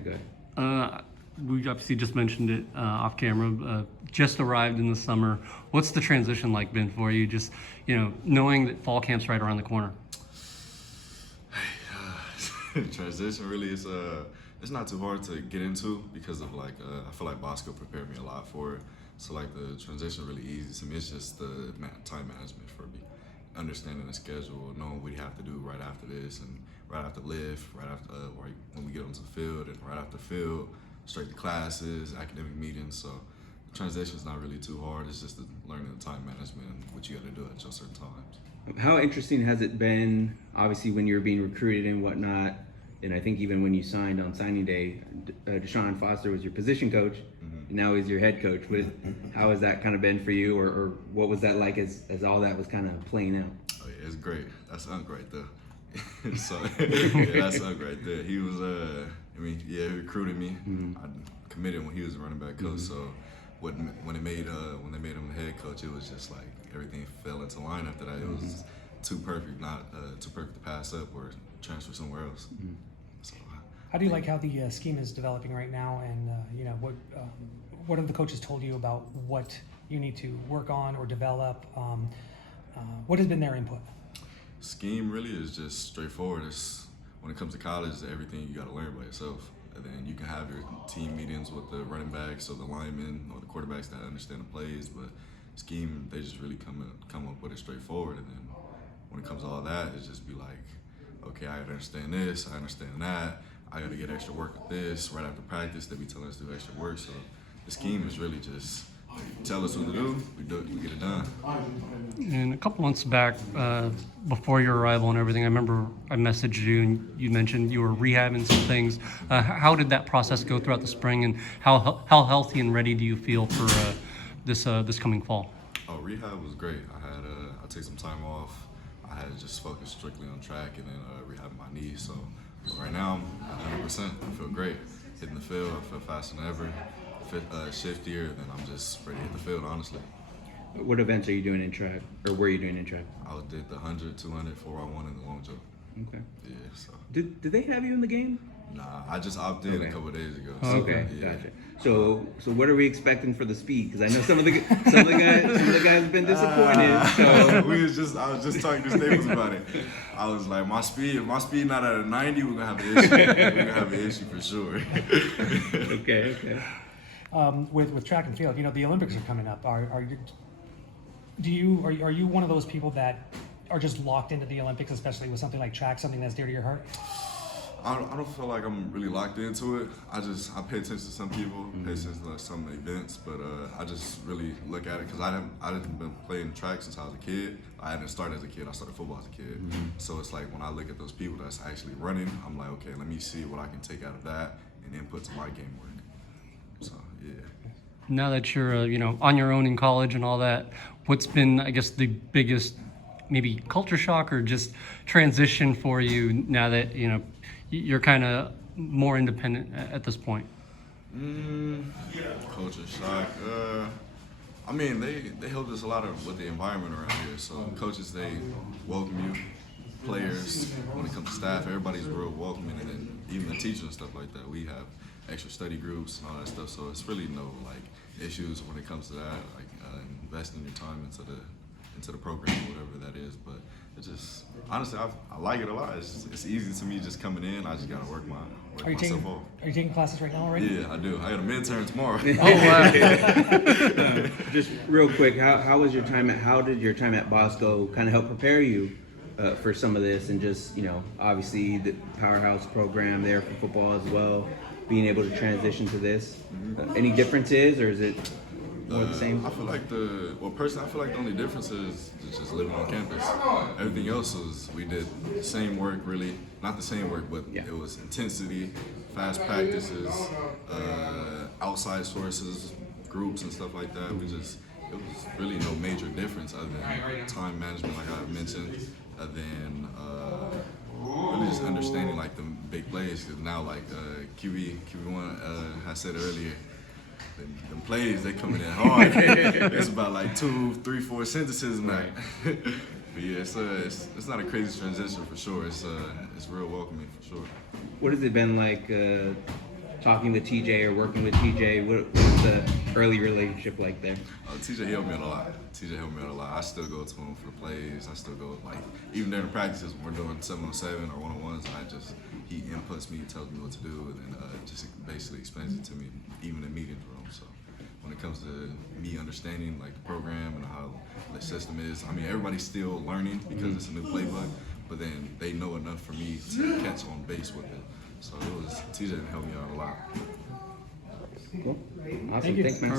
good. We obviously just mentioned it off camera. Just arrived in the summer. What's the transition like been for you? Just knowing that fall camp's right around the corner. Transition really is it's not too hard to get into because of I feel like Bosco prepared me a lot for it. So the transition really easy to me. It's just the time management for me, understanding the schedule, knowing what you have to do right after this and right after lift, right after when we get onto the field, and right after field, straight to classes, academic meetings. So the transition is not really too hard. It's just learning the time management and what you got to do at your certain times. How interesting has it been, obviously, when you were being recruited and whatnot, and I think even when you signed on signing day, Deshaun Foster was your position coach, and now he's your head coach. How has that kind of been for you, or what was that like as all that was kind of playing out? Oh yeah, it's great. That's Unc right there. So yeah, that's Unc right there. He was, he recruited me. I committed when he was a running back coach. So when they made him the head coach, it was just like everything fell into line after that. It was too perfect, not too perfect to pass up or transfer somewhere else. So, how do you like how the scheme is developing right now, and what have the coaches told you about what you need to work on or develop? What has been their input? Scheme really is just straightforward. When it comes to college, everything you got to learn by yourself. And then you can have your team meetings with the running backs or the linemen or the quarterbacks that understand the plays. But scheme, they just really come up with it straightforward. And then when it comes to all that, it's just be like, okay, I understand this, I understand that. I got to get extra work with this. Right after practice, they be telling us to do extra work. So the scheme is really just tell us what to do, we do it, we get it done. And a couple months back, before your arrival and everything, I remember I messaged you and you mentioned you were rehabbing some things. How did that process go throughout the spring, and how healthy and ready do you feel for this coming fall? Oh, rehab was great. I took some time off. I had to just focus strictly on track and then rehab my knees. So right now I'm 100%. I feel great. Hitting the field, I feel faster than ever. Shiftier, then I'm just ready to hit the field, honestly. What events are you doing in track, or were you doing in track? I did the 100, 200, 4x1, and the long jump. Okay. Yeah, so. Did they have you in the game? Nah, I just opted in a couple of days ago. So, Okay, yeah. gotcha. So what are we expecting for the speed? Because I know some of the guys have been disappointed. So I was just talking to Staples about it. I was like, my speed not at a 90, we're gonna have an issue. We're gonna have an issue for sure. Okay. With track and field, the Olympics are coming up. Are you one of those people that are just locked into the Olympics, especially with something like track, something that's dear to your heart? I don't feel like I'm really locked into it. I pay attention to some people, pay attention to some events, but I just really look at it because I didn't been playing track since I was a kid. I didn't start as a kid. I started football as a kid. So it's like when I look at those people that's actually running, I'm like, okay, let me see what I can take out of that and input to my game work. So yeah. Now that you're on your own in college and all that, what's been, I guess, the biggest maybe culture shock or just transition for you now that you're kind of more independent at this point? Culture shock. They helped us a lot with the environment around here. So coaches, they welcome you. Players, when it comes to staff, everybody's real welcoming, and then even the teachers and stuff like that. We have extra study groups and all that stuff. So it's really no issues when it comes to that. Investing your time into the program, whatever that is. But it just honestly, I like it a lot. It's easy to me just coming in. I just gotta work myself off. Are you taking classes right now already? Yeah, I do. I got a midterm tomorrow. Oh wow! Just real quick, how did your time at Bosco kind of help prepare you for some of this, and just obviously the powerhouse program there for football as well, being able to transition to this? Any differences, or is it more the same? I feel like personally, I feel like the only difference is just living on campus. Everything else we did the same work, really. Not the same work, but It was intensity, fast practices, outside sources, groups and stuff like that. It was really no major difference other than time management, like I mentioned, and then really just understanding the big plays. Because now QB1 I said earlier, them plays, they coming in hard. It's about 2, 3, 4 sentences and that. But yeah, it's not a crazy transition for sure. It's real welcoming for sure. What has it been like talking with TJ or working with TJ? What's the early relationship like there? TJ helped me out a lot. TJ helped me out a lot. I still go to him for the plays. I still go, like, even during the practices when we're doing 7-on-7 or 1-on-1s, he inputs me, tells me what to do, and then just basically explains it to me, even in meetings room. So when it comes to me understanding, like, the program and how the system is, I mean, everybody's still learning because it's a new playbook, but then they know enough for me to catch on base with it. So TJ helped me out a lot. Cool. Awesome. Thank you. Thanks, man.